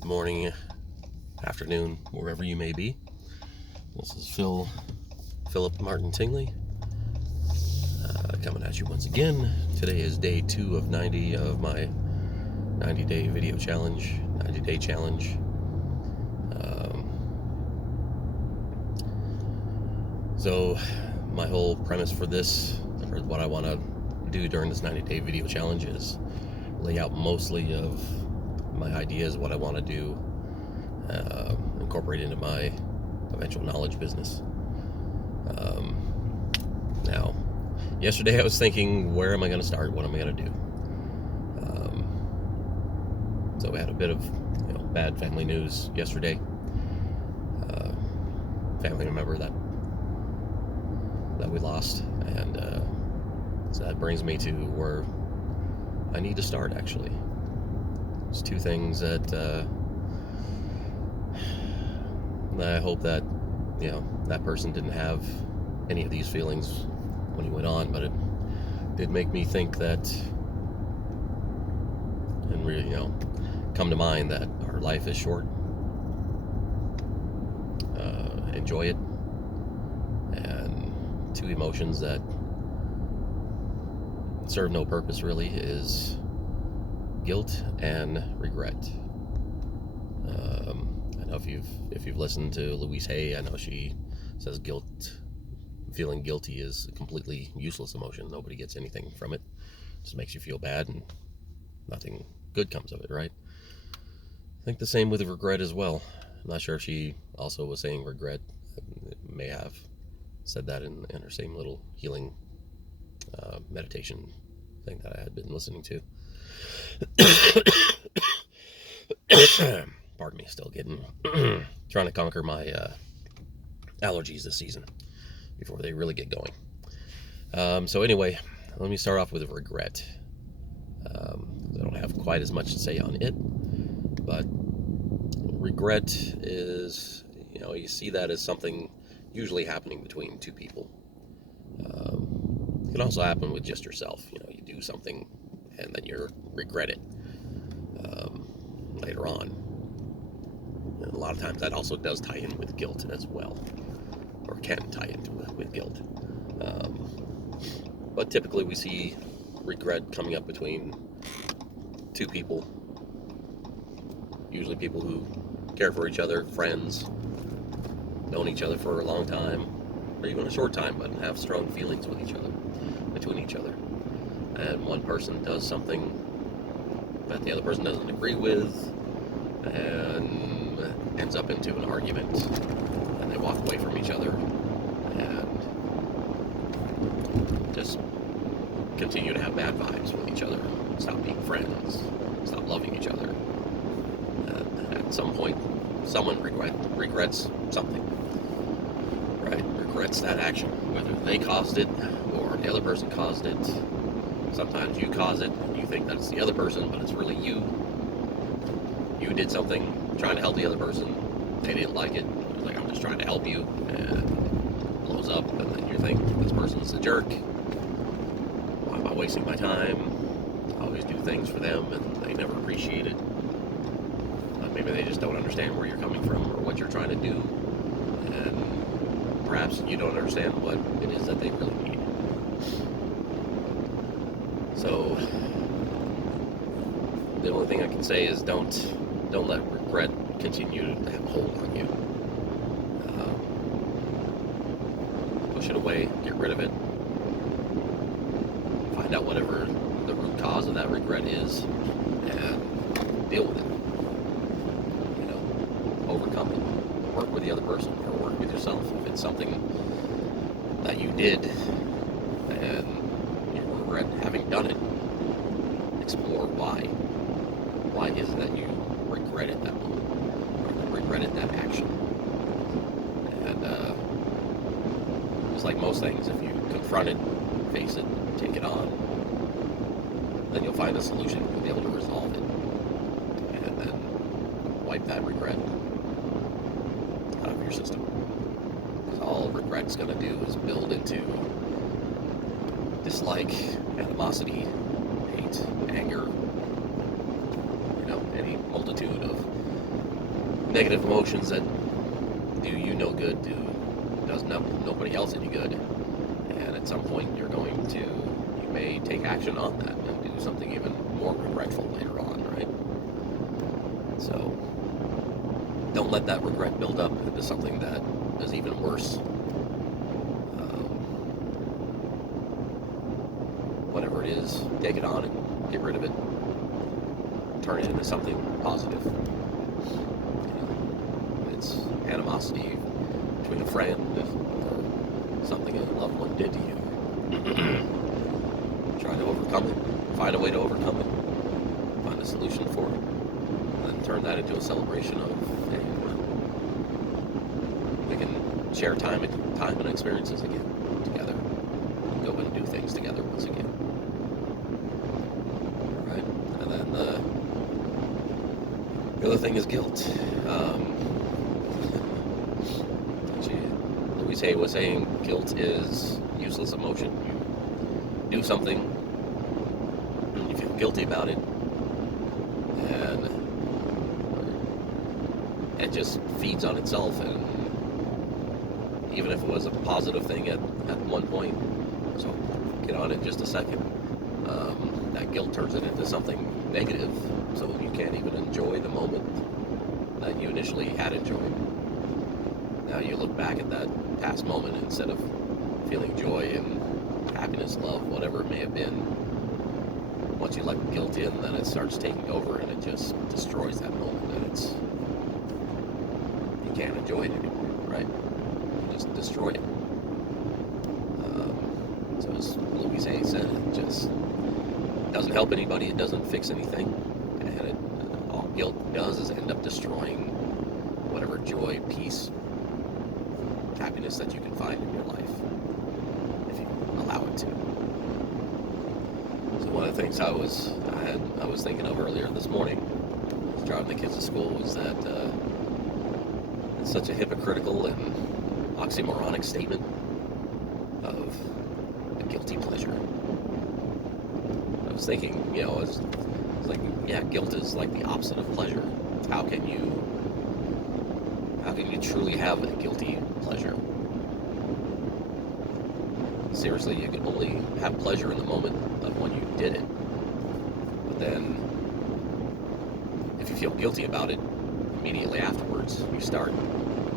Good morning, afternoon, wherever you may be. This is Philip Martin Tingley, coming at you once again. Today is day 2 of 90 of my 90-day video challenge, 90-day challenge. So my whole premise for this, or what I want to do during this 90-day video challenge, is lay out mostly of my ideas, what I want to do, incorporate into my eventual knowledge business. Now, yesterday I was thinking, where am I going to start? What am I going to do? So we had a bit of bad family news yesterday. Family member that we lost, and so that brings me to where I need to start. Actually, there's two things that I hope that that person didn't have any of these feelings when he went on, but it did make me think that, and really come to mind that our life is short. Enjoy it. And two emotions that serve no purpose really is guilt and regret. I know if you've listened to Louise Hay, I know she says feeling guilty is a completely useless emotion. Nobody gets anything from it. It just makes you feel bad and nothing good comes of it, right? I think the same with regret as well. I'm not sure if she also was saying regret. May have said that in her same little healing meditation thing that I had been listening to. Pardon me, still trying to conquer my allergies this season before they really get going. So anyway, let me start off with regret. I don't have quite as much to say on it, but regret is, you see that as something usually happening between two people. It can also happen with just yourself. You do something and then you regret it later on. And a lot of times that also does tie in with guilt as well, or can tie into with guilt. But typically we see regret coming up between two people, usually people who care for each other, friends, known each other for a long time, or even a short time, but have strong feelings with each other, between each other. And one person does something that the other person doesn't agree with, and ends up into an argument, and they walk away from each other, and just continue to have bad vibes with each other, stop being friends, stop loving each other. And at some point, someone regrets something, right? Regrets that action, whether they caused it or the other person caused it. Sometimes you cause it, and you think that it's the other person, but it's really you. You did something trying to help the other person. They didn't like it. You're like, I'm just trying to help you, and it blows up, and then you think this person's a jerk. Why am I wasting my time? I always do things for them, and they never appreciate it. Maybe they just don't understand where you're coming from or what you're trying to do, and perhaps you don't understand what it is that they really need. So the only thing I can say is don't let regret continue to have a hold on you. Push it away, get rid of it, find out whatever the root cause of that regret is, and deal with it. Overcome it. Work with the other person, or work with yourself. If it's something that you did and you regret having done it, explore why. Why is it that you regretted that moment, or regretted that action? And just like most things, if you confront it, face it, take it on, then you'll find a solution. You'll be able to resolve it, and then wipe that regret out of your system. Because all regret's going to do is build into dislike, animosity, hate, anger, any multitude of negative emotions that do you no good, does nobody else any good. And at some point you may take action on that and do something even more regretful later on, right? So don't let that regret build up into something that is even worse. Whatever it is, take it on and get rid of it. Turn it into something positive. It's animosity between a friend or something a loved one did to you. Try to overcome it. Find a way to overcome it. Find a solution for it. And turn that into a celebration of, hey, we can share time and experiences again together. Go and do things together once again. Right? And then the other thing is guilt. Louise Hay was saying guilt is useless emotion. You do something, you feel guilty about it, and it just feeds on itself. And even if it was a positive thing at one point, so get on it just a second, that guilt turns it into something negative, so you can't even enjoy the moment that you initially had enjoyed. Now you look back at that past moment, instead of feeling joy and happiness, love, whatever it may have been, once you let guilt in, then it starts taking over and it just destroys that moment, and you can't enjoy it anymore, right? You just destroy it. So as Louise Hay said, it just doesn't help anybody, it doesn't fix anything, and all guilt does is end up destroying whatever joy, peace, happiness that you can find in your life, if you allow it to. So one of the things I was thinking of earlier this morning, driving the kids to school, was that it's such a hypocritical and oxymoronic statement of a guilty pleasure. I was thinking, it's like, yeah, guilt is like the opposite of pleasure. How can you truly have a guilty pleasure? Seriously, you can only have pleasure in the moment of when you did it. But then, if you feel guilty about it, immediately afterwards, you start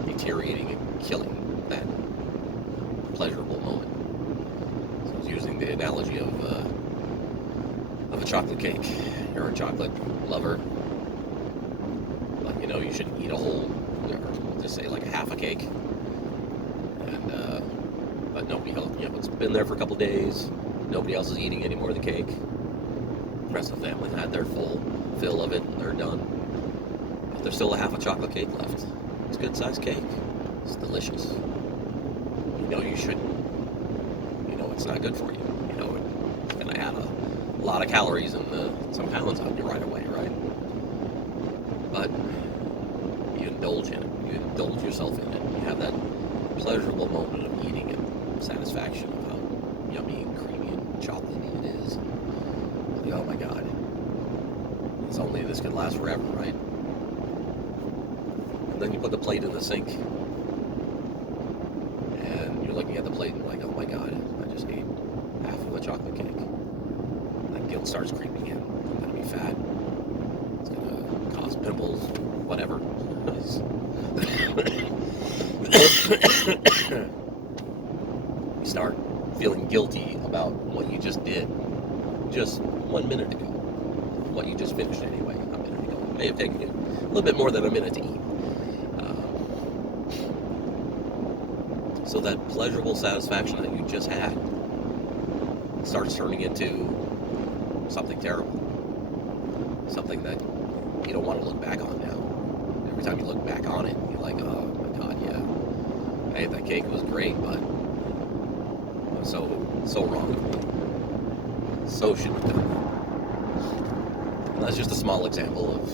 deteriorating and killing that pleasurable moment. So I was using the analogy of a chocolate cake. You're a chocolate lover, like, you shouldn't eat a whole, or just say like half a cake. And but nobody else, it's been there for a couple days. Nobody else is eating any more of the cake. The rest of the family had their full fill of it, and they're done. But there's still a half a chocolate cake left. It's a good sized cake. It's delicious. You shouldn't. It's not good for you. It's gonna add a lot of calories and some pounds on you right away, right? But you indulge in it. You indulge yourself in it. You have that pleasurable moment of eating it, satisfaction of how yummy and creamy and chocolatey it is. Like, oh my God, it's only this could last forever, right? And then you put the plate in the sink, and you're looking at the plate and you're like, oh my God, I just ate half of a chocolate cake. And then guilt starts creeping in. I'm gonna be fat. It's gonna cause pimples, whatever. You start feeling guilty about what you just did just 1 minute ago, what you just finished anyway, a minute ago. It may have taken you a little bit more than a minute to eat. So that pleasurable satisfaction that you just had starts turning into something terrible, something that you don't want to look back on now. Every time you look back on it, you're like, oh my God, yeah, I ate that cake, it was great, but it was so wrong of me. So shouldn't have done that. And that's just a small example of,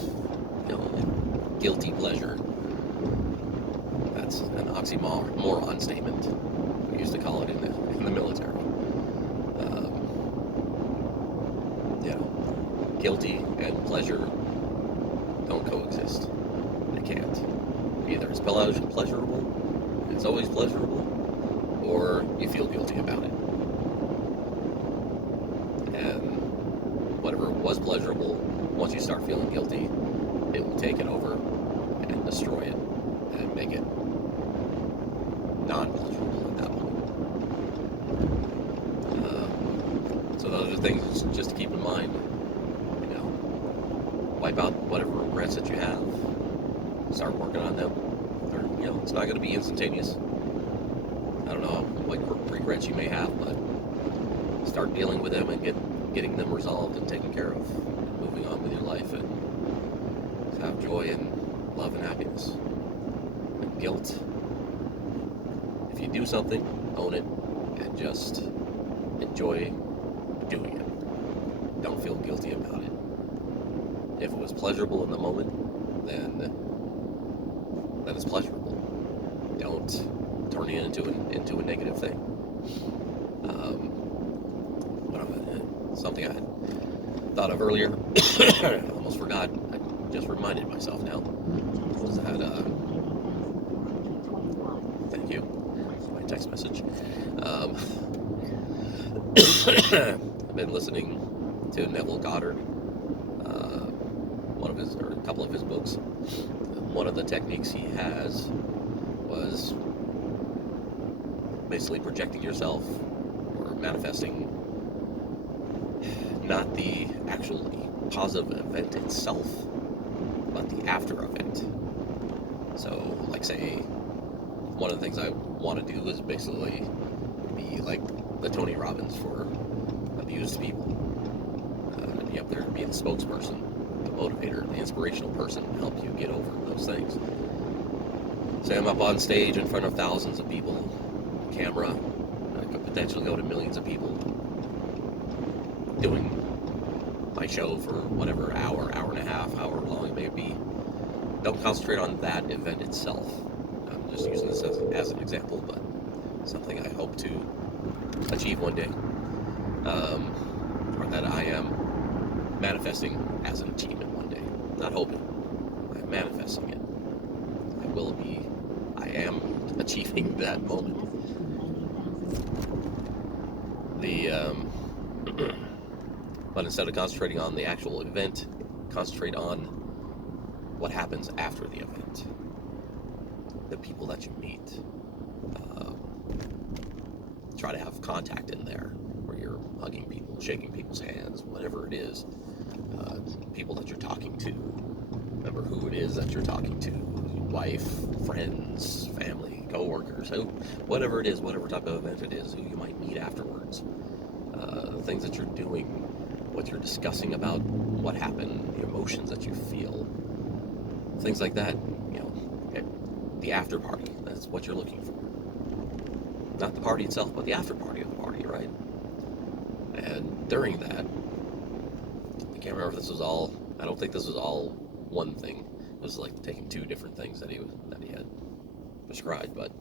guilty pleasure. That's an oxymoron statement. We used to call it in the military. Guilty and pleasure don't coexist. They can't. Either it's pleasurable, it's always pleasurable, or you feel guilty about it. And whatever was pleasurable, once you start feeling guilty, it will take it over and destroy it and make it non-pleasurable at that point. So those are things just to keep in mind. You know, wipe out whatever regrets that you have. Start working on them. Or, you know, it's not going to be instantaneous. I don't know what regrets you may have, but start dealing with them and getting them resolved and taken care of. And moving on with your life and have joy and love and happiness. And guilt. If you do something, own it and just enjoy doing it. Don't feel guilty about it. If it was pleasurable in the moment, then it's pleasurable. Don't turn it into a negative thing. Something I had thought of earlier, I almost forgot. I just reminded myself now. Was that thank you. My text message. I've been listening to Neville Goddard, one of his, or a couple of his books. One of the techniques he has was basically projecting yourself or manifesting not the actual positive event itself, but the after event. So, like, say, one of the things I want to do is basically be like the Tony Robbins for abused people. Be up there to be the spokesperson, the motivator, the inspirational person to help you get over those things. Say I'm up on stage in front of thousands of people, camera, I could potentially go to millions of people, doing my show for whatever hour and a half, however long it may be. Don't concentrate on that event itself. I'm just using this as an example, but something I hope to achieve one day, or that I am manifesting as an achievement one day. Not hoping, I'm manifesting it. I am achieving that moment. But instead of concentrating on the actual event, concentrate on what happens after the event. The people that you meet. Try to have contact in there, where you're hugging people, shaking people's hands, whatever it is. People that you're talking to. Remember who it is that you're talking to. Wife, friends, family, co-workers, whatever it is, whatever type of event it is, who you might meet afterwards. Things that you're doing, what you're discussing about what happened, the emotions that you feel. Things like that, you know, the after party, that's what you're looking for. Not the party itself, but the after party of the party, right? And during that, I can't remember if this was all, I don't think this was all one thing. It was like taking two different things that he had prescribed, but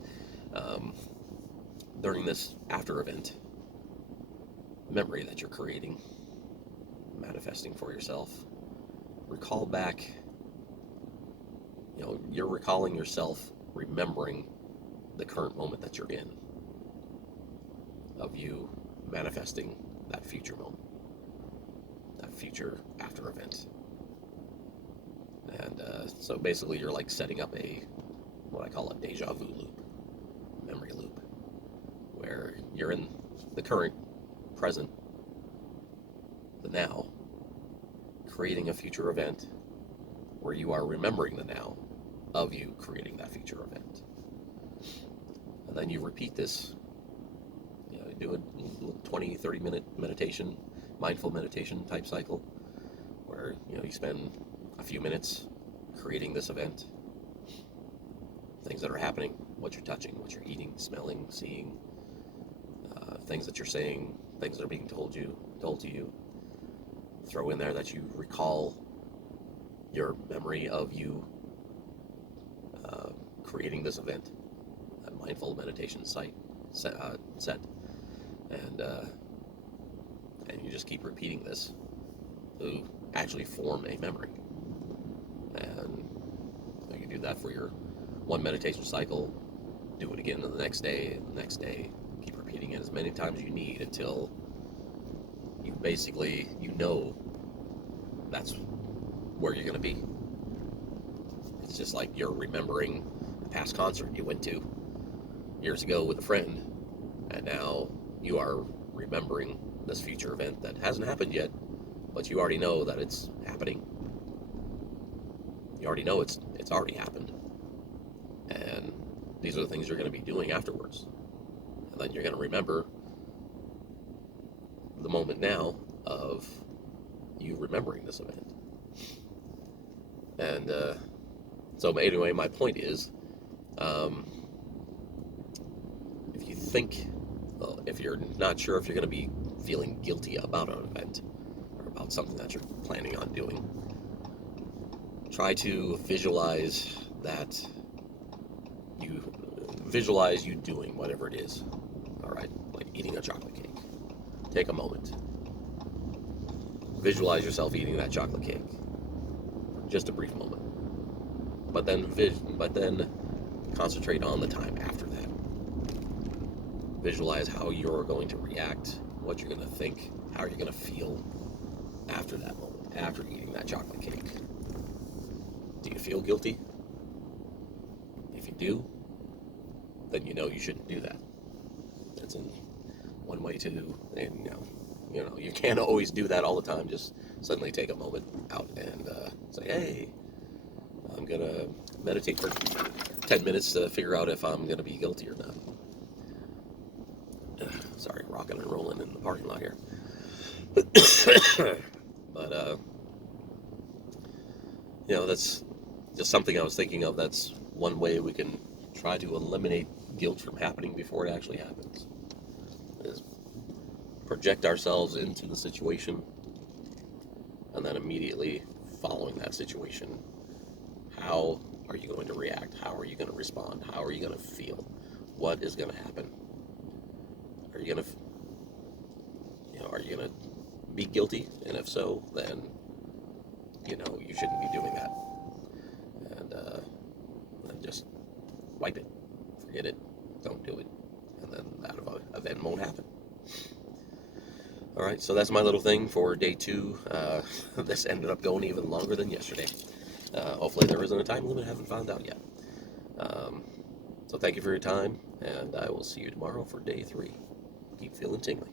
during this after event memory that you're creating, manifesting for yourself, recall back, you know, you're recalling yourself remembering the current moment that you're in, of you manifesting that future moment, that future after event. And so basically you're like setting up what I call a deja vu loop, memory loop, where you're in the current, present, the now, creating a future event where you are remembering the now of you creating that future event. And then you repeat this, you know, you do a 20-30 minute meditation, mindful meditation type cycle, where, you know, you spend a few minutes creating this event, things that are happening, what you're touching, what you're eating, smelling, seeing, things that you're saying, things that are being told to you. Throw in there that you recall your memory of you creating this event, a mindful meditation set, and you just keep repeating this to actually form a memory. And you do do that for your one meditation cycle. Do it again the next day, the next day. Keep repeating it as many times as you need until you basically, that's where you're going to be. It's just like you're remembering a past concert you went to years ago with a friend, and now you are remembering this future event that hasn't happened yet, but you already know that it's happening. You already know it's already happened. And these are the things you're going to be doing afterwards. And then you're going to remember the moment now of you remembering this event. And so anyway, my point is, if you think, well, if you're not sure if you're going to be feeling guilty about an event or about something that you're planning on doing, try to visualize you doing whatever it is. All right, like eating a chocolate cake. Take a moment. Visualize yourself eating that chocolate cake. Just a brief moment. But then concentrate on the time after that. Visualize how you're going to react, what you're going to think, how you're going to feel after that moment, after eating that chocolate cake. Do you feel guilty? If you do, then you know you shouldn't do that. That's one way to, and you can't always do that all the time. Just suddenly take a moment out and say, hey, I'm going to meditate for 10 minutes to figure out if I'm going to be guilty or not. Sorry, rocking and rolling in the parking lot here. But, that's just something I was thinking of. That's one way we can try to eliminate guilt from happening before it actually happens. Is project ourselves into the situation, and then immediately following that situation, how are you going to react? How are you going to respond? How are you going to feel? What is going to happen? Are you going to be guilty? And if so, then you shouldn't be doing that. And just wipe it, forget it, don't do it, and then that event won't happen. All right, so that's my little thing for day 2. This ended up going even longer than yesterday. Hopefully there isn't a time limit. I haven't found out yet. So thank you for your time, and I will see you tomorrow for day 3. Keep feeling tingly.